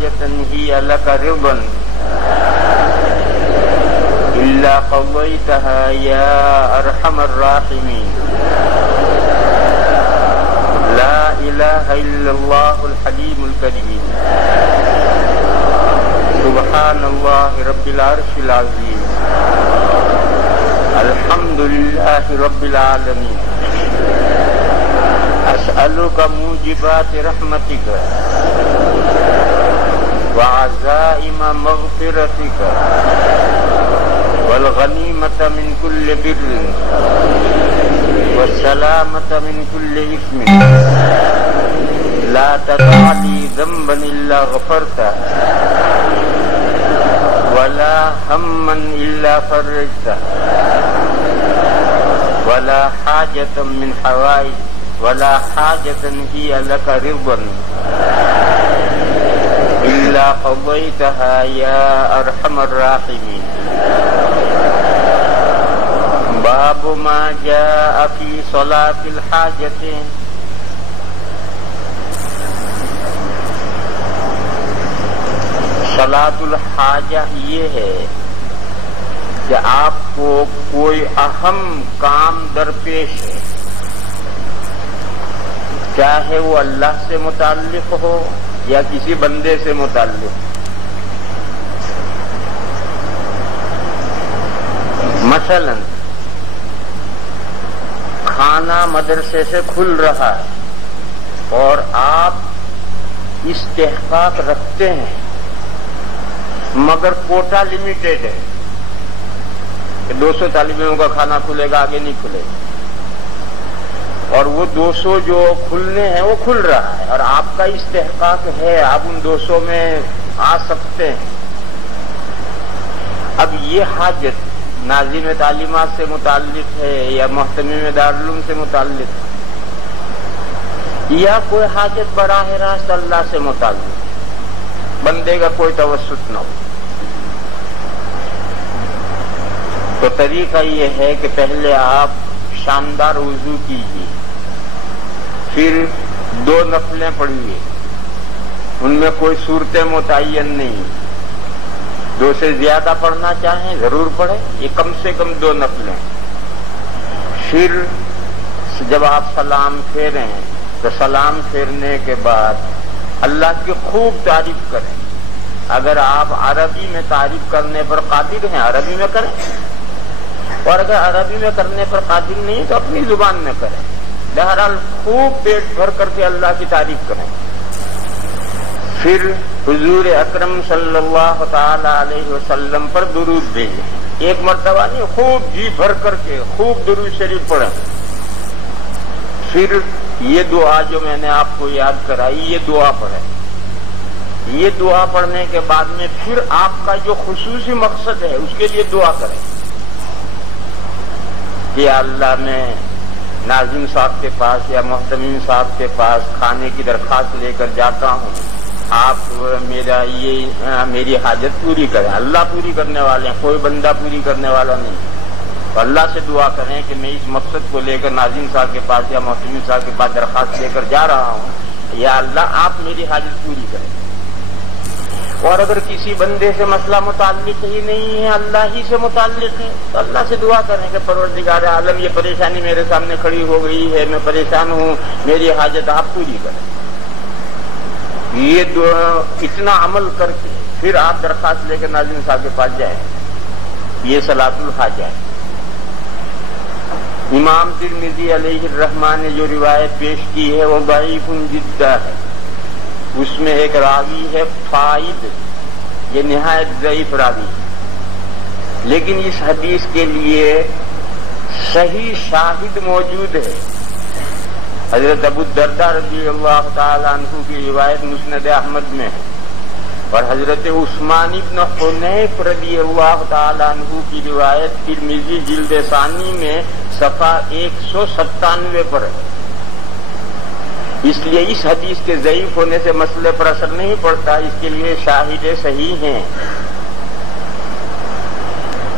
حاجة هي لك رضا إلا قضيتها يا أرحم الراحمين. لا إله إلا الله الحليم الكريم. سبحان الله رب العرش العظيم. الحمد لله رب العالمين. أسألك موجبات رحمتك وعزائم مغفرتك والغنيمة من كل بر والسلامة من كل إثم. لا تدع لي ذنبا إلا غفرته ولا هما إلا فرجته ولا حاجة من حوائج ولا حاجة هي لك رضا إلا قضيتها يا أرحم الراحمين. باب ما جاء في صلاة الحاجة. صلاۃ الحاجہ یہ ہے کہ آپ کو کوئی اہم کام درپیش ہے، چاہے وہ اللہ سے متعلق ہو یا کسی بندے سے متعلق. مثلا کھانا مدرسے سے کھل رہا ہے اور آپ استحقاق رکھتے ہیں مگر کوٹا لمیٹڈ ہے کہ 200 طالبوں کا کھانا کھلے گا، آگے نہیں کھلے گا، اور وہ 200 جو کھلنے ہیں وہ کھل رہا ہے اور آپ کا استحقاق ہے، آپ ان 200 میں آ سکتے ہیں. اب یہ حاجت ناظم تعلیمات سے متعلق ہے یا محتمم دارالعلوم سے متعلق ہے یا کوئی حاجت براہ راست اللہ سے متعلق، بندے کا کوئی توسط نہ ہو، تو طریقہ یہ ہے کہ پہلے آپ شاندار وضو کیجیے، پھر 2 نفلیں پڑھیے، ان میں کوئی صورتیں متعین نہیں، 2 سے زیادہ پڑھنا چاہیں ضرور پڑھیں، یہ کم سے کم 2 نفلیں. پھر جب آپ سلام پھیریں تو سلام پھیرنے کے بعد اللہ کی خوب تعریف کریں. اگر آپ عربی میں تعریف کرنے پر قادر ہیں عربی میں کریں، اور اگر عربی میں کرنے پر قادر نہیں تو اپنی زبان میں کریں. بہرحال خوب پیٹ بھر کر کے اللہ کی تعریف کریں. پھر حضور اکرم صلی اللہ تعالی علیہ وسلم پر درود بھیجیں، ایک مرتبہ نہیں، خوب جی بھر کر کے خوب درود شریف پڑھیں. پھر یہ دعا جو میں نے آپ کو یاد کرائی یہ دعا پڑھیں. یہ دعا پڑھنے کے بعد میں پھر آپ کا جو خصوصی مقصد ہے اس کے لیے دعا کریں کہ اللہ میں ناظم صاحب کے پاس یا محتمم صاحب کے پاس کھانے کی درخواست لے کر جاتا ہوں، آپ میری حاجت پوری کریں. اللہ پوری کرنے والے ہیں، کوئی بندہ پوری کرنے والا نہیں. تو اللہ سے دعا کریں کہ میں اس مقصد کو لے کر ناظم صاحب کے پاس یا محتمم صاحب کے پاس درخواست لے کر جا رہا ہوں، یا اللہ آپ میری حاجت پوری کریں. اور اگر کسی بندے سے مسئلہ متعلق ہی نہیں ہے، اللہ ہی سے متعلق ہے، تو اللہ سے دعا کریں کہ پروردگار عالم یہ پریشانی میرے سامنے کھڑی ہو گئی ہے، میں پریشان ہوں، میری حاجت آپ پوری کریں. یہ دعا اتنا عمل کر کے پھر آپ درخواست لے کر ناظم صاحب کے پاس جائیں. یہ صلاۃ الحاجہ ہے. امام ترمذی علیہ الرحمہ نے جو روایت پیش کی ہے وہ ضعیف جدا ہے. اس میں ایک راوی ہے فائد، یہ نہایت ضعیف راوی، لیکن اس حدیث کے لیے صحیح شاہد موجود ہے. حضرت ابو الدرداء رضی اللہ تعالی عنہ کی روایت مسند احمد میں ہے، اور حضرت عثمان بن حنیف رضی اللہ تعالی عنہ کی روایت ترمذی جلد ثانی میں صفحہ 197 پر ہے. اس لیے اس حدیث کے ضعیف ہونے سے مسئلے پر اثر نہیں پڑتا، اس کے لیے شاہد صحیح ہیں.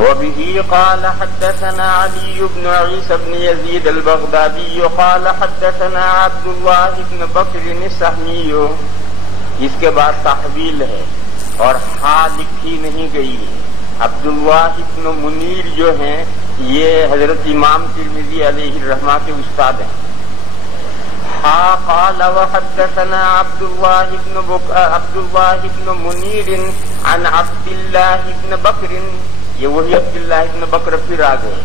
وبه قال حدثنا علي بن عيسى بن يزيد البغدادي قال حدثنا عبد الله بن بكر السهمي اس کے بعد تحویل ہے اور ہا لکھی نہیں گئی ہے۔ عبداللہ ابن منیر جو ہیں یہ حضرت امام ترمذی علیہ الرحمہ کے استاد ہیں۔ ہا قال وحدثنا عبداللہ ابن منیر عن عبداللہ ابن بکر، یہ وہی عبداللہ ابن بکر پھر آ گئے،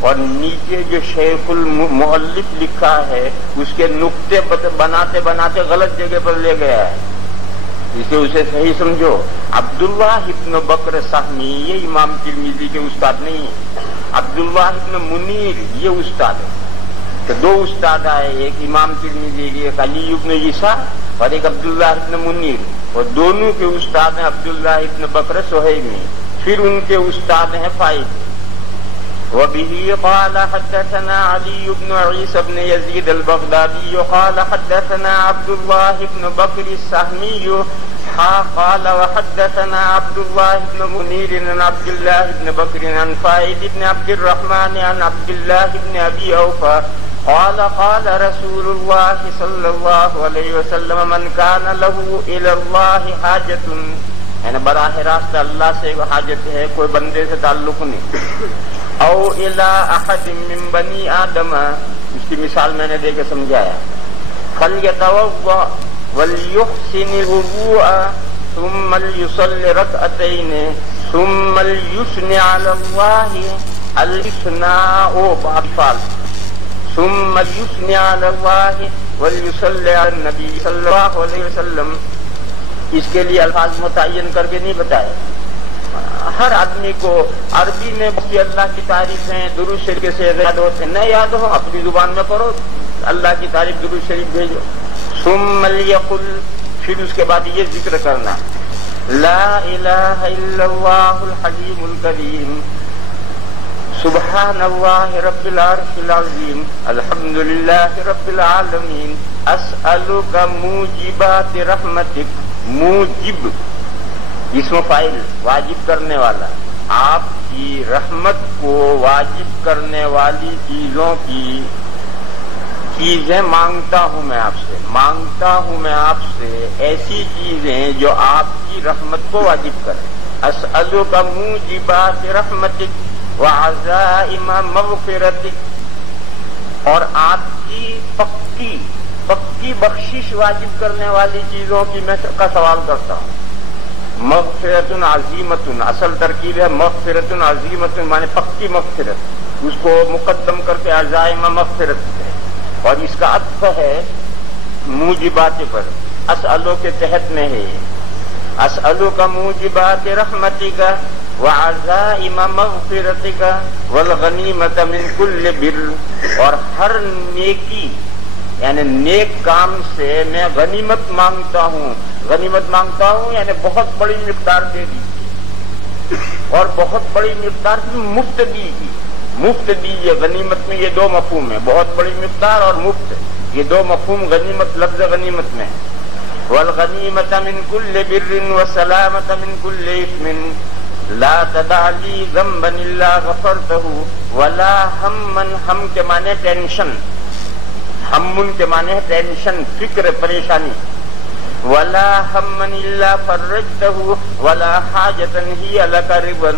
اور نیچے جو شیخ المؤلف لکھا ہے اس کے نقطے بناتے بناتے غلط جگہ پر لے گیا ہے، اسے صحیح سمجھو۔ عبداللہ ابن بکر سہمی یہ امام ترمذی کے استاد نہیں ہے، عبداللہ ابن منیر یہ استاد ہے۔ تو دو استاد آئے، ایک امام ترمذی کی، ایک علی ابن عیسیٰ اور ایک عبداللہ ابن منیر، اور دونوں کے استاد ہیں عبداللہ ابن بکر سہیمی، پھر ان کے استاد ہیں فائد۔ وبه قال حدثنا علي بن عيسى بن يزيد البغدادي قال حدثنا عبد الله بن بكر السهمي قال وحدثنا عبد الله بن منير عن عبد الله بن بكر عن فائد بن عبد الرحمن عن عبد الله بن ابي اوفى قال قال رسول الله صلى الله عليه وسلم من كان له الى الله حاجة، یعنی براہ راست اللہ سے حاجت ہے، کوئی بندے سے تعلق نہیں، او الى احد من بنی آدم، اس کی مثال میں نے دے کے سمجھایا، فلیتوضأ ولیحسن الوضوء ثم لیصلی رکعتین ثم لیثنی علی اللہ الاثناء بافعال ثم لیثنی علی اللہ ولیصلی علی النبی صلی اللہ علیہ وسلم۔ اس کے لیے الفاظ متعین کر کے نہیں بتائے، ہر آدمی کو عربی میں اللہ کی تعریفیں درود شریف کے سے یاد ہوتے ہیں، نہ یاد ہو اپنی زبان میں پڑھو، اللہ کی تعریف درود شریف بھیجو۔ ثم لیقل، پھر اس کے بعد یہ ذکر کرنا، لا الہ الا اللہ الحلیم الکریم، سبحان اللہ رب العرش العظیم، الحمد للہ رب العالمین، اسألک موجبات رحمتک، موجب اسم فاعل واجب کرنے والا، آپ کی رحمت کو واجب کرنے والی چیزیں مانگتا ہوں میں آپ سے، مانگتا ہوں میں آپ سے ایسی چیزیں جو آپ کی رحمت کو واجب کریں۔ اسألک موجبات رحمتک وعزائم مغفرتک، اور آپ کی پکی بخشش واجب کرنے والی چیزوں کی میں کا سوال کرتا ہوں۔ مغفرت عظیمت، اصل ترکیب ہے مغفرت عظیمت، مانے پکی مغفرت، اس کو مقدم کر کے عزائم مغفرت ہے، اور اس کا عطف ہے موجبات پر، اسألو کے تحت میں ہے، اسألو کا موجبات رحمتک وعزائم مغفرتک والغنیمت من کل بر، اور ہر نیکی یعنی نیک کام سے میں غنیمت مانگتا ہوں، غنیمت مانگتا ہوں یعنی بہت بڑی مقدار دے دیجیے، اور بہت بڑی مقدار کی مفت دیجیے، مفت دیجیے۔ غنیمت میں یہ دو مفہوم ہیں، بہت بڑی مقدار اور مفت، یہ دو مفہوم غنیمت لفظ غنیمت میں۔ والغنیمت من کل بر وسلامت من کل اثم لا تدع لی ذنبا الا غفرتہ ولا ہما، ہم کے معنی ٹینشن، ہم کے معنی ہے ٹینشن، فکر، پریشانی، ولا ہما الا فرجتہ ولا حاجتا ہی لک رضا،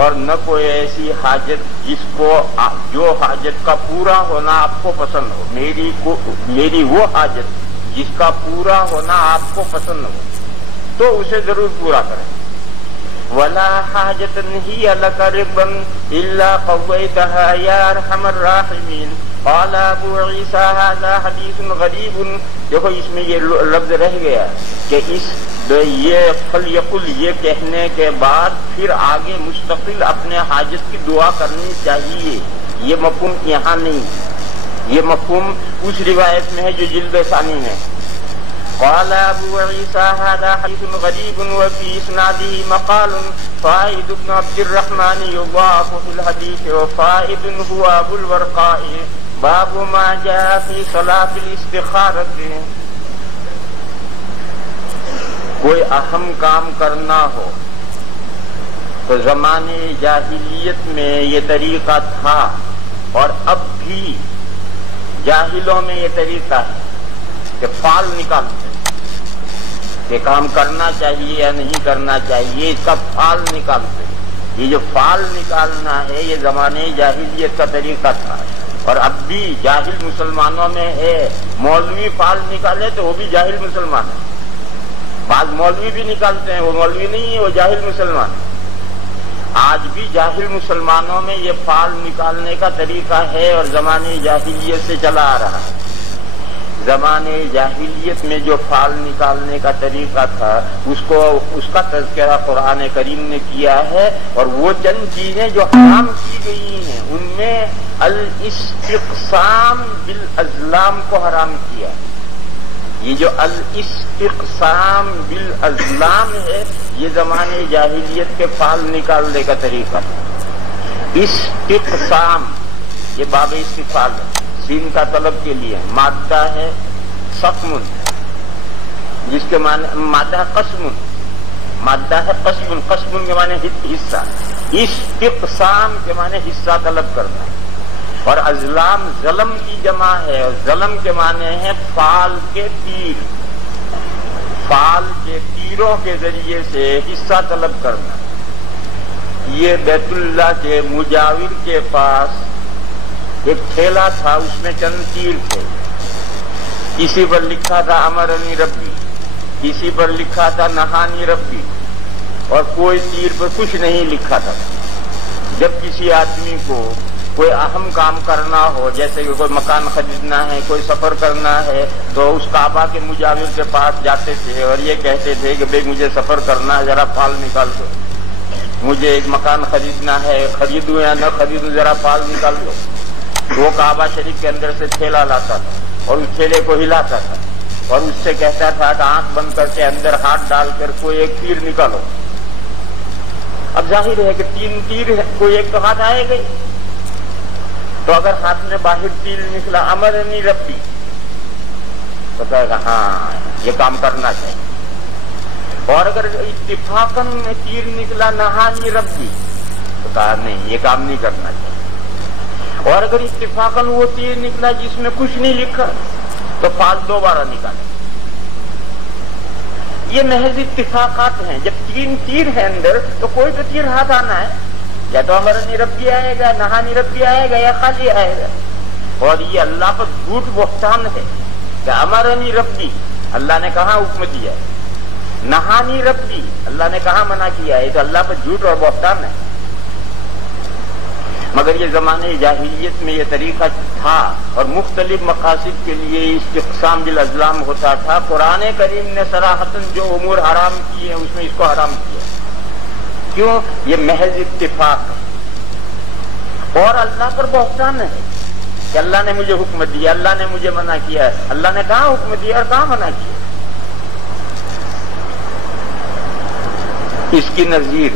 اور نہ کوئی ایسی حاجت جو حاجت کا پورا ہونا آپ کو پسند ہو، میری وہ حاجت جس کا پورا ہونا آپ کو پسند ہو تو اسے ضرور پورا کریں۔ ولا حاجتا ہی لک رضا الا قضیتها یا ارحم الراحمین۔ قال ابو عیسیٰ هذا حدیث غریب، دیکھو اس میں یہ لفظ رہ گیا کہ یہ فلیقل، یہ کہنے کے بعد پھر آگے مستقل اپنے حاجت کی دعا کرنی چاہیے، یہ مفہوم یہاں نہیں، یہ مفہوم اس روایت میں ہے جو جلد ثانی میں۔ قال ابو عیسیٰ هذا حدیث غریب وفی اسناده مقال فائد بن عبد الرحمن یضاف فی الحدیث وفائد هو ابو الورقاء باب ما جاء فی صلاة الاستخارۃ۔ کوئی اہم کام کرنا ہو تو زمانے جاہلیت میں یہ طریقہ تھا، اور اب بھی جاہلوں میں یہ طریقہ ہے کہ فال نکالتے، کہ کام کرنا چاہیے یا نہیں کرنا چاہیے، اس کا فال نکالتے ہیں۔ یہ جو فال نکالنا ہے یہ زمانے جاہلیت کا طریقہ تھا، اور اب بھی جاہل مسلمانوں میں ہے۔ مولوی فال نکالے تو وہ بھی جاہل مسلمان ہے، بعض مولوی بھی نکالتے ہیں، وہ مولوی نہیں ہے، وہ جاہل مسلمان ہے۔ آج بھی جاہل مسلمانوں میں یہ فال نکالنے کا طریقہ ہے، اور زمانے جاہلیت سے چلا آ رہا ہے۔ زمانے جاہلیت میں جو فال نکالنے کا طریقہ تھا اس کا تذکرہ قرآن کریم نے کیا ہے، اور وہ چند چیزیں جو حرام کی گئی ہیں ان میں الاستقسام بالازلام کو حرام کیا ہے۔ یہ جو الاستقسام بالازلام ہے یہ زمانے جاہلیت کے فال نکالنے کا طریقہ ہے۔ استقسام یہ باب استفعال ہے، سین کا طلب کے لیے، مادہ ہے سقم، جس کے معنی مادہ قسم، مادہ ہے قسم، قسم کے معنی حصہ، استقسام کے معنی حصہ طلب کرنا، اور ازلام ظلم کی جمع ہے، اور ظلم کے معنی ہے فال کے تیر، فال کے تیروں کے ذریعے سے حصہ طلب کرنا۔ یہ بیت اللہ کے مجاور کے پاس ایک ٹھیلا تھا، اس میں چند تیر تھے، کسی پر لکھا تھا امرنی ربی، کسی پر لکھا تھا نہانی ربی، اور کوئی تیر پر کچھ نہیں لکھا تھا۔ جب کسی آدمی کو کوئی اہم کام کرنا ہو، جیسے کہ کوئی مکان خریدنا ہے، کوئی سفر کرنا ہے، تو اس کعبہ کے مجاور کے پاس جاتے تھے اور یہ کہتے تھے کہ بھئی مجھے سفر کرنا ہے، ذرا فال نکال دو، مجھے ایک مکان خریدنا ہے، خریدوں یا نہ خریدوں، ذرا فال نکال دو۔ وہ کعبہ شریف کے اندر سے ٹھیلا لاتا تھا اور اس ٹھیلے کو ہلاتا تھا، اور اس سے کہتا تھا کہ آنکھ بند کر کے اندر ہاتھ ڈال کر کوئی ایک تیر نکالو۔ اب ظاہر ہے کہ تین تیر ہے، کوئی ایک تو ہاتھ آئے گئی، تو اگر ہاتھ میں باہر تیر نکلا امرنی ربی تو کہے گا ہاں یہ کام کرنا چاہیے، اور اگر اتفاقاً میں تیر نکلا نہانی ربی تو کہا نہیں یہ کام نہیں کرنا چاہیے، اور اگر اتفاقاً وہ تیر نکلا جس میں کچھ نہیں لکھا تو فال دوبارہ نکالے۔ یہ محض اتفاقات ہیں۔ جب تین تیر ہے اندر تو کوئی تو تیر ہاتھ آنا ہے، یا تو امرنی ربی آئے گا، نہانی ربی آئے گا، یا خالی آئے گا۔ اور یہ اللہ پر جھوٹ بہتان ہے کہ امرنی ربی اللہ نے کہاں حکم دیا ہے، نہانی ربی اللہ نے کہاں منع کیا ہے، تو اللہ پر جھوٹ اور بہتان ہے۔ مگر یہ زمانے جاہلیت میں یہ طریقہ تھا، اور مختلف مقاصد کے لیے استقسام بالازلام ہوتا تھا۔ قرآن کریم نے صراحتاً جو امور حرام کیے ہیں اس میں اس کو حرام کیا۔ کیوں؟ یہ محض اتفاق ہے، اور اللہ پر بہتان ہے کہ اللہ نے مجھے حکم دیا، اللہ نے مجھے منع کیا ہے۔ اللہ نے کہاں حکم دیا اور کہاں منع کیا؟ اس کی نظیر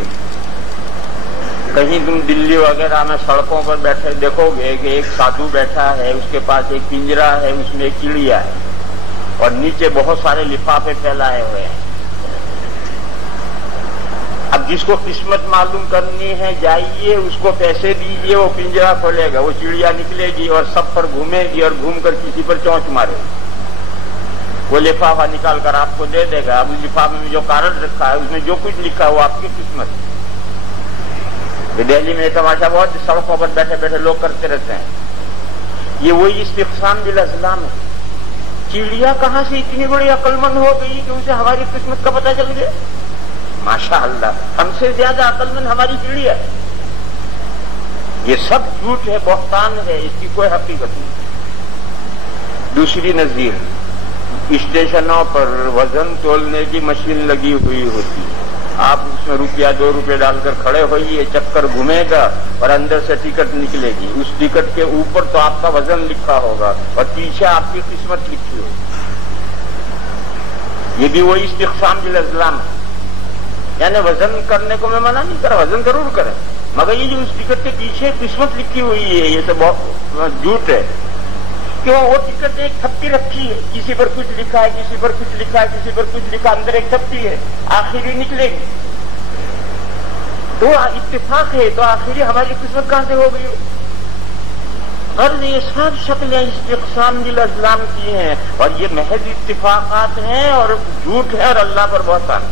کہیں تم دلی وغیرہ میں سڑکوں پر بیٹھے دیکھو گے کہ ایک سادھو بیٹھا ہے، اس کے پاس ایک پنجرا ہے، اس میں ایک چڑیا ہے، اور نیچے بہت سارے لفافے پھیلائے ہوئے ہیں۔ اب جس کو قسمت معلوم کرنی ہے جائیے، اس کو پیسے دیجئے، وہ پنجرا کھولے گا، وہ چڑیا نکلے گی اور سب پر گھومے گی اور گھوم کر کسی پر چونچ مارے گی۔ وہ لفافہ نکال کر آپ کو دے دے گا۔ اب اس لفافے میں جو کارڈ رکھا ہے اس میں جو کچھ لکھا ہے وہ آپ کی قسمت ہے۔ دہلی میں تماشا بہت سڑکوں پر بیٹھے بیٹھے لوگ کرتے رہتے ہیں۔ یہ وہی استقسام بالازلام ہے۔ چڑیا کہاں سے اتنی بڑی عقل مند ہو گئی کہ اسے ہماری قسمت کا پتہ چل گیا؟ ماشاء اللہ، ہم سے زیادہ عقل مند ہماری چڑیا ہے۔ یہ سب جھوٹ ہے، بہتان ہے، اس کی کوئی حقیقت نہیں۔ دوسری نظیر، اسٹیشنوں پر وزن تولنے کی مشین لگی ہوئی ہوتی ہے، آپ اس میں روپیہ 2 روپے ڈال کر کھڑے ہوئیے، چکر گھومے گا اور اندر سے ٹکٹ نکلے گی۔ اس ٹکٹ کے اوپر تو آپ کا وزن لکھا ہوگا اور پیچھے آپ کی قسمت لکھی ہوگی۔ یہ بھی وہی استقسام بالازلام ہے، یعنی وزن کرنے کو میں منع نہیں کرا، وزن ضرور کریں، مگر یہ جو اس ٹکٹ کے پیچھے قسمت لکھی ہوئی ہے یہ تو بہت جھوٹ ہے۔ کیوں؟ وہ ٹکٹ ایک تھپی رکھی ہے، کسی پر کچھ لکھا ہے، کسی پر کچھ لکھا ہے، کسی پر کچھ لکھا، اندر ایک تھپی ہے، آخری نکلے گی۔ تو اتفاق ہے، تو آخری ہماری قسمت کہاں سے ہو گئی؟ غرض یہ سب شکلیں استقسام بالازلام کی ہیں، اور یہ محض اتفاقات ہیں اور جھوٹ ہے اور اللہ پر بہتان۔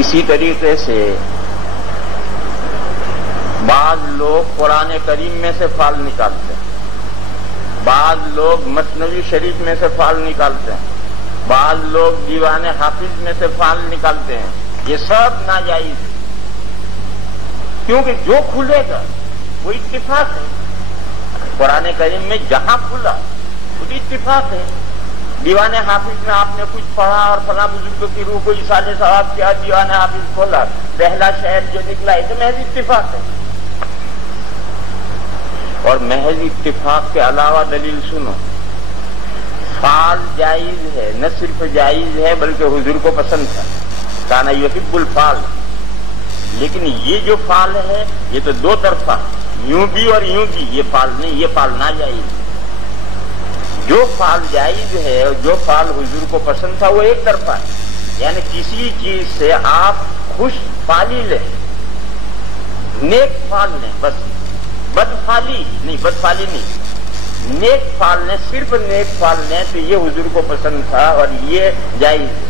اسی طریقے سے بعض لوگ قرآن کریم میں سے فال نکالتے ہیں، بعض لوگ مثنوی شریف میں سے فال نکالتے ہیں، بعض لوگ دیوان حافظ میں سے فال نکالتے ہیں۔ یہ سب ناجائز ہے، کیونکہ جو کھلے گا وہ اتفاق ہے۔ قرآن کریم میں جہاں کھلا وہ اتفاق ہے۔ دیوان حافظ میں آپ نے کچھ پڑھا اور فلاں بزرگوں کی روح کو ایصال ثواب کیا، دیوان حافظ کھولا، پہلا شعر جو نکلا ہے تو محض اتفاق ہے۔ اور محض اتفاق کے علاوہ دلیل سنو، فال جائز ہے، نہ صرف جائز ہے بلکہ حضور کو پسند تھا، کانا یحب الفال۔ لیکن یہ جو فال ہے یہ تو دو طرفہ، یوں بھی اور یوں بھی، یہ فال نہیں، یہ فال ناجائز۔ جو فال جائز ہے اور جو فال حضور کو پسند تھا وہ ایک طرفہ ہے، یعنی کسی چیز سے آپ خوش فالی لیں، نیک فال لیں، بس بد فالی نہیں، بد فالی نہیں، نیک فال لیں، صرف نیک فال لیں تو یہ حضور کو پسند تھا اور یہ جائز ہے۔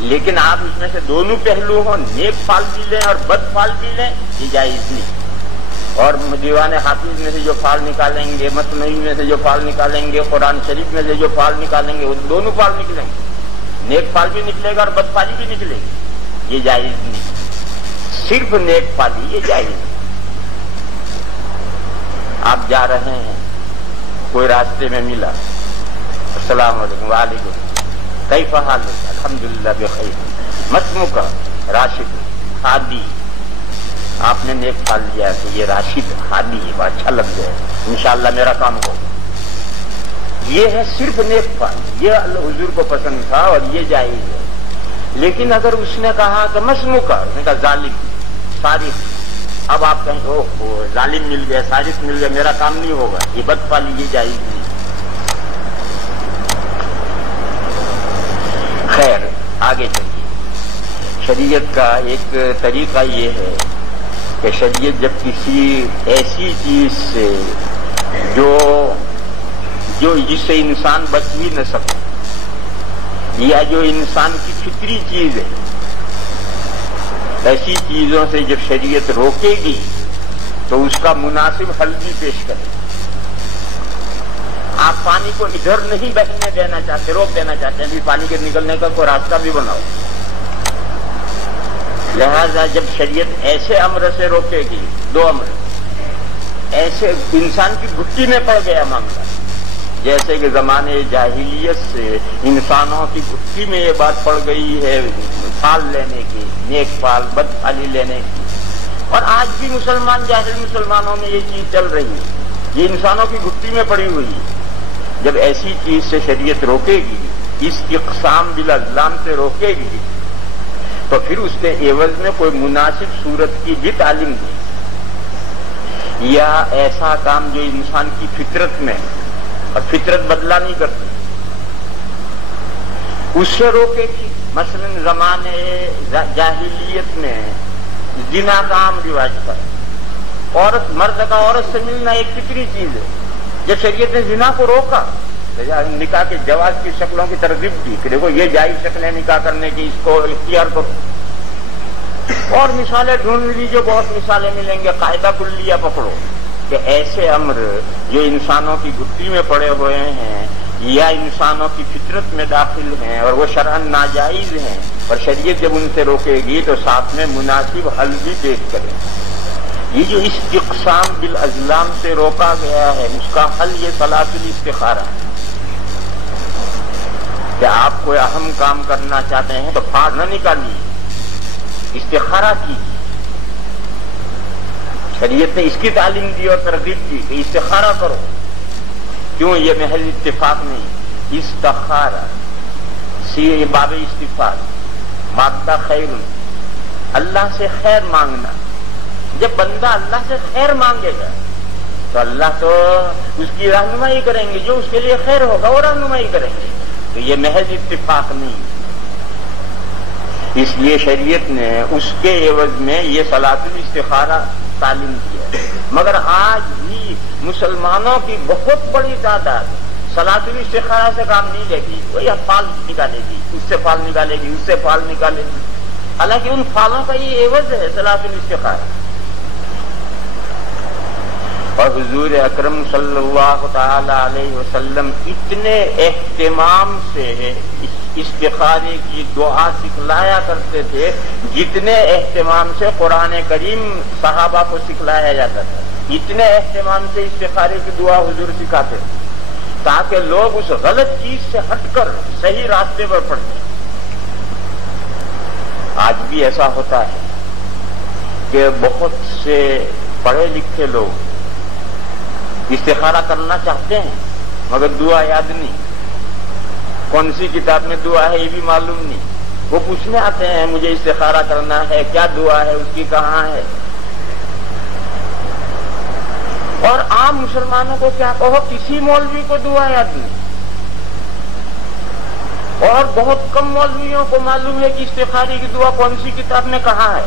لیکن آپ اس میں سے دونوں پہلو ہوں، نیک فال بھی لیں اور بد فال بھی لیں، یہ جائز نہیں۔ اور دیوان حافظ میں سے جو فال نکالیں گے، مثنوی میں سے جو فال نکالیں گے، قرآن شریف میں سے جو فال نکالیں گے، وہ دونوں فال نکلیں گے، نیک فال بھی نکلے گا اور بد فالی بھی نکلے گی، یہ جائز نہیں۔ صرف نیک فالی یہ جائز نہیں۔ آپ جا رہے ہیں، کوئی راستے میں ملا، السلام علیکم، وعلیکم، کیف حالک، الحمدللہ بخیر، مسموک، راشد، ہادی، آپ نے نیک پال لیا کہ یہ راشد ہادی ہے، بہت اچھا لگ جائے، انشاءاللہ میرا کام ہو۔ یہ ہے صرف نیک پال، یہ اللہ حضور کو پسند تھا اور یہ جائز ہے۔ لیکن اگر اس نے کہا کہ مسموک، اس نے کہا ظالم، صارف، اب آپ کہیں اوہ ظالم مل گیا، صارف مل گیا، میرا کام نہیں ہوگا، یہ بد پالی، یہ جائز نہیں۔ خیر آگے چلیے، شریعت کا ایک طریقہ یہ ہے کہ شریعت جب کسی ایسی چیز سے جو جس سے انسان بچ ہی نہ سکے، یا جو انسان کی فطری چیز ہے، ایسی چیزوں سے جب شریعت روکے گی تو اس کا مناسب حل بھی پیش کرے۔ آپ پانی کو ادھر نہیں بہنے دینا چاہتے، روک دینا چاہتے ہیں، بھی پانی کے نکلنے کا کوئی راستہ بھی بناؤ۔ لہذا جب شریعت ایسے امر سے روکے گی، دو امر، ایسے انسان کی گھٹی میں پڑ گیا معاملہ، جیسے کہ زمانے جاہلیت سے انسانوں کی گھٹی میں یہ بات پڑ گئی ہے پھال لینے کی، نیک پھال بد پھالی لینے کی، اور آج بھی مسلمان جاہل مسلمانوں میں یہ چیز چل رہی ہے، یہ انسانوں کی گھٹی میں پڑی ہوئی ہے۔ جب ایسی چیز سے شریعت روکے گی، استقسام بالازلام سے روکے گی، تو پھر اس کے عوض میں کوئی مناسب صورت کی بھی تعلیم دی، یا ایسا کام جو انسان کی فطرت میں، اور فطرت بدلا نہیں کرتی، اس سے روکے گی۔ مثلا زمانے جاہلیت میں زنا کا عام رواج تھا، عورت مرد کا عورت سے ملنا ایک فطری چیز ہے۔ جب شریعت نے زنا کو روکا، نکاح کے جواز کی شکلوں کی ترغیب دی کہ دیکھو یہ جائز شکلیں نکاح کرنے کی، اس کو اختیار کرو، اور مثالیں ڈھونڈ لیجیے، بہت مثالیں ملیں گے، قاعدہ کلیہ پکڑو کہ ایسے امر جو انسانوں کی گھٹی میں پڑے ہوئے ہیں یا انسانوں کی فطرت میں داخل ہیں اور وہ شرعاً ناجائز ہیں، اور شریعت جب ان سے روکے گی تو ساتھ میں مناسب حل بھی پیش کرے۔ یہ جو استقسام بالازلام سے روکا گیا ہے، اس کا حل یہ صلاۃ الاستخارہ ہے کہ آپ کوئی اہم کام کرنا چاہتے ہیں تو فال نہ نکالیے، استخارہ کیجیے۔ شریعت نے اس کی تعلیم دی اور ترغیب دی کہ استخارہ کرو۔ کیوں؟ یہ محض اتفاق نہیں، استخارہ، یہ باب استفاد، مادہ خیر، اللہ سے خیر مانگنا۔ جب بندہ اللہ سے خیر مانگے گا تو اللہ تو اس کی رہنمائی کریں گے، جو اس کے لیے خیر ہوگا وہ رہنمائی کریں گے، تو یہ محض اتفاق نہیں۔ اس لیے شریعت نے اس کے عوض میں یہ صلاۃ الاستخارہ تعلیم کیا. مگر آج بھی مسلمانوں کی بہت بڑی تعداد صلاۃ الاستخارہ سے کام نہیں لے گی. وہی فال نکالے گی، اس سے فال نکالے گی، اس سے فال نکالے گی، حالانکہ ان فالوں کا یہ عوض ہے صلاۃ الاستخارہ. اور حضور اکرم صلی اللہ تعالی علیہ وسلم اتنے اہتمام سے استخارے کی دعا سکھلایا کرتے تھے جتنے اہتمام سے قرآن کریم صحابہ کو سکھلایا جاتا تھا. اتنے اہتمام سے استخارے کی دعا حضور سکھاتے تھے تاکہ لوگ اس غلط چیز سے ہٹ کر صحیح راستے پر پڑ جائیں. آج بھی ایسا ہوتا ہے کہ بہت سے پڑھے لکھے لوگ استخارہ کرنا چاہتے ہیں مگر دعا یاد نہیں، کون سی کتاب میں دعا ہے یہ بھی معلوم نہیں. وہ پوچھنے آتے ہیں مجھے استخارہ کرنا ہے، کیا دعا ہے، اس کی کہاں ہے. اور عام مسلمانوں کو کیا کہو، کسی مولوی کو دعا یاد نہیں، اور بہت کم مولویوں کو معلوم ہے کہ استخارے کی دعا کون سی کتاب میں کہاں ہے.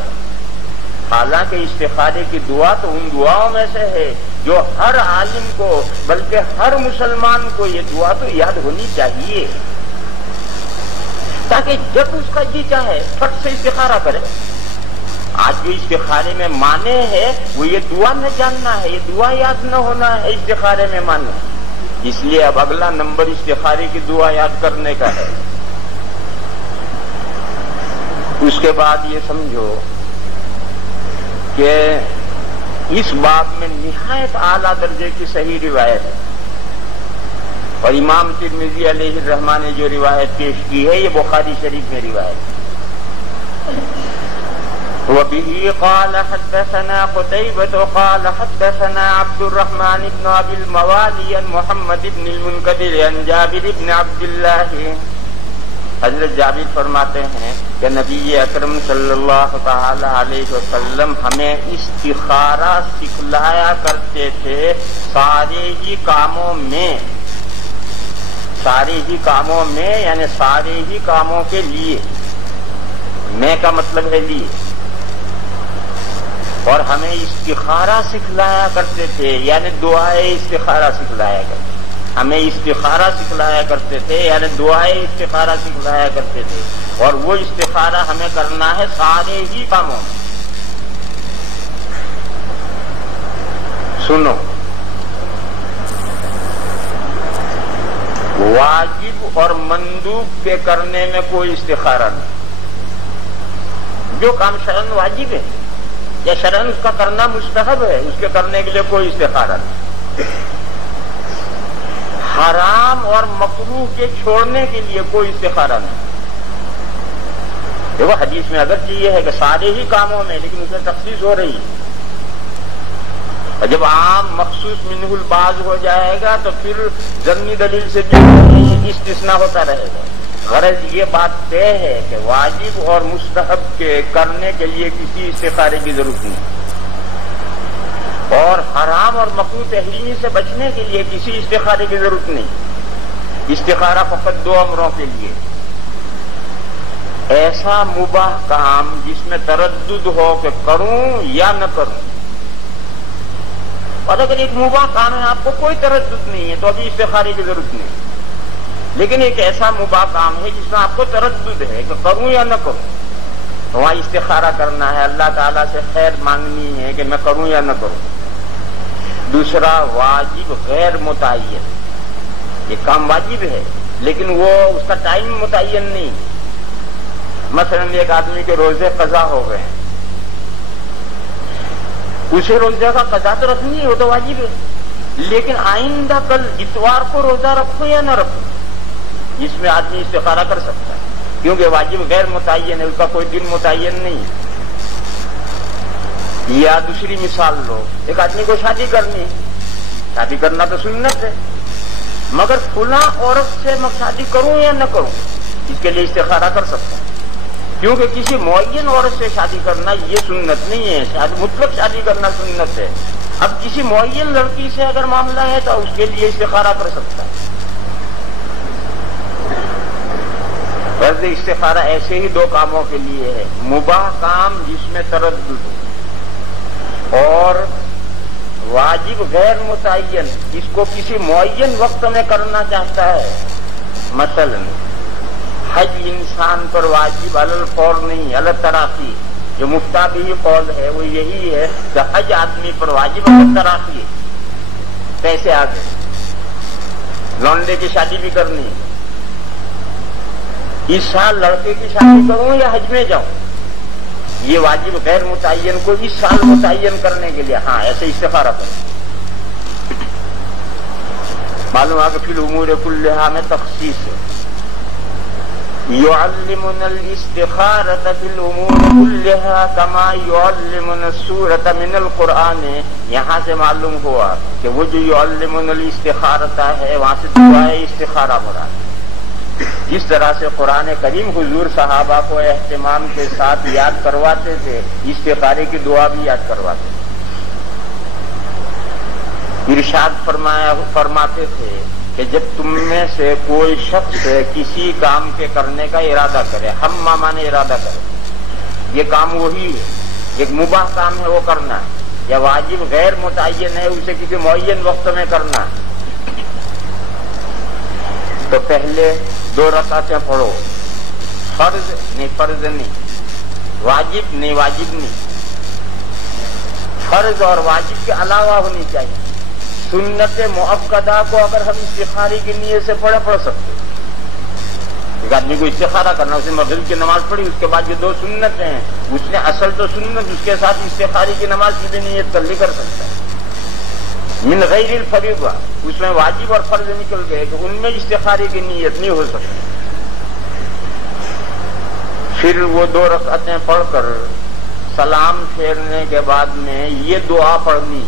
حالانکہ استخارے کی دعا تو ان دعاؤں میں سے ہے جو ہر عالم کو بلکہ ہر مسلمان کو یہ دعا تو یاد ہونی چاہیے تاکہ جب اس کا جی چاہے فٹ سے استخارہ کرے. آج جو استخارے میں مانے ہے وہ یہ دعا نہ جاننا ہے، یہ دعا یاد نہ ہونا ہے استخارے میں مانے. اس لیے اب اگلا نمبر استخارے کی دعا یاد کرنے کا ہے. اس کے بعد یہ سمجھو کہ اس باب میں نہایت اعلیٰ درجے کی صحیح روایت ہے، اور امام ترمذی علیہ الرحمہ نے جو روایت پیش کی ہے یہ بخاری شریف میں روایت ہے. وبه قال حدثنا قتيبة قال حدثنا عبد الرحمن بن أبي الموالي عن محمد بن المنكدر عن جابر بن عبد الله. حضرت جابر فرماتے ہیں کہ نبی اکرم صلی اللہ تعالی علیہ وسلم ہمیں استخارہ سکھلایا کرتے تھے سارے ہی کاموں میں یعنی سارے ہی کاموں کے لیے. میں کا مطلب ہے لیے. اور ہمیں استخارہ سکھلایا کرتے تھے یعنی دعائے استخارہ سکھلایا کرتے. ہمیں استخارہ سکھلایا کرتے تھے یعنی دعائے استخارہ سکھلایا کرتے تھے، اور وہ استخارہ ہمیں کرنا ہے سارے ہی کاموں میں. سنو، واجب اور مندوب کے کرنے میں کوئی استخارہ نہیں. جو کام شرعاً واجب ہے یا شرعاً اس کا کرنا مستحب ہے اس کے کرنے کے لیے کوئی استخارہ نہیں. حرام اور مکروہ کے چھوڑنے کے لیے کوئی استخارہ نہیں. دیکھو حدیث میں اگر یہ ہے کہ سارے ہی کاموں میں، لیکن اس میں تخصیص ہو رہی ہے. اور جب عام مخصوص منہ البعض ہو جائے گا تو پھر ضمنی دلیل سے جو استثناء ہوتا رہے گا. غرض یہ بات طے ہے کہ واجب اور مستحب کے کرنے کے لیے کسی استخارے کی ضرورت نہیں، اور حرام اور مکروہ تحریمی سے بچنے کے لیے کسی استخارے کی ضرورت نہیں. استخارہ فقط دو امروں کے لیے. ایسا مباح کام جس میں تردد ہو کہ کروں یا نہ کروں. اور اگر ایک مباح کام ہے آپ کو کوئی تردد نہیں ہے تو ابھی استخارے کی ضرورت نہیں. لیکن ایک ایسا مباح کام ہے جس میں آپ کو تردد ہے کہ کروں یا نہ کروں، تو وہاں استخارہ کرنا ہے، اللہ تعالیٰ سے خیر مانگنی ہے کہ میں کروں یا نہ کروں. دوسرا واجب غیر متعین. یہ کام واجب ہے لیکن وہ اس کا ٹائم متعین نہیں. مثلا ایک آدمی کے روزے قضا ہو گئے، اسے روزے کا قضا تو رکھنی ہے، وہ تو واجب ہے، لیکن آئندہ کل اتوار کو روزہ رکھو یا نہ رکھو اس میں آدمی استخارہ کر سکتا ہے، کیونکہ واجب غیر متعین ہے، اس کا کوئی دن متعین نہیں ہے. یا دوسری مثال لو، ایک آدمی کو شادی کرنی ہے، شادی کرنا تو سنت ہے، مگر فلاں عورت سے میں شادی کروں یا نہ کروں اس کے لیے استخارہ کر سکتا ہے، کیونکہ کسی معین عورت سے شادی کرنا یہ سنت نہیں ہے، مطلق شادی کرنا سنت ہے. اب کسی معین لڑکی سے اگر معاملہ ہے تو اس کے لیے استخارہ کر سکتا ہے. غرض استخارہ ایسے ہی دو کاموں کے لیے ہے، مباح کام جس میں تردد ہو، اور واجب غیر متعین جس کو کسی معین وقت میں کرنا چاہتا ہے۔ مثلا حج انسان پر واجب علی الفور نہیں، علی التراخی، جو مفتیٰ بھی قول ہے وہ یہی ہے کہ حج آدمی پر واجب علی التراخی ہے۔ پیسے آ گئے، لونڈے کی شادی بھی کرنی، اس سال لڑکے کی شادی کروں یا حج میں جاؤں، یہ واجب غیر متعین کو اس سال متعین کرنے کے لیے ہاں ایسے استخارہ کریں۔ معلوم ہے کہ فی الامور کلھا میں تخصیص ہے۔ يعلمنا الاستخارة في الامور كلها كما يعلمنا السورة من القرآن۔ یہاں سے معلوم ہوا کہ وہ جو يعلمنا الاستخارة ہے وہاں سے دعائے استخارہ مراد، جس طرح سے قرآن کریم حضور صحابہ کو اہتمام کے ساتھ یاد کرواتے تھے، استخارے کی دعا بھی یاد کرواتے تھے۔ ارشاد فرماتے تھے کہ جب تم میں سے کوئی شخص کسی کام کے کرنے کا ارادہ کرے، ہم مانے ارادہ کرے، یہ کام وہی ہے، ایک مباح کام ہے وہ کرنا ہے، یا واجب غیر متعین ہے اسے کسی معین وقت میں کرنا ہے، تو پہلے 2 رکعتیں پڑھو، فرض نہیں، واجب نہیں، فرض اور واجب کے علاوہ ہونی چاہیے۔ سنت مؤکدہ کو اگر ہم استخارے کی نیت سے پڑھ سکتے، ایک آدمی کو استخارہ کرنا، اس نے مغرب کی نماز پڑھی، اس کے بعد یہ 2 سنت ہیں، اس نے اصل تو سنت اس کے ساتھ استخارے کی نماز کی بھی نیت کر سکتا ہے۔ من غیر الفریضہ، اس میں واجب اور فرض نکل گئے کہ ان میں استخارے کی نیت نہیں ہو سکتی۔ پھر وہ 2 رکعتیں پڑھ کر سلام پھیرنے کے بعد میں یہ دعا پڑھنی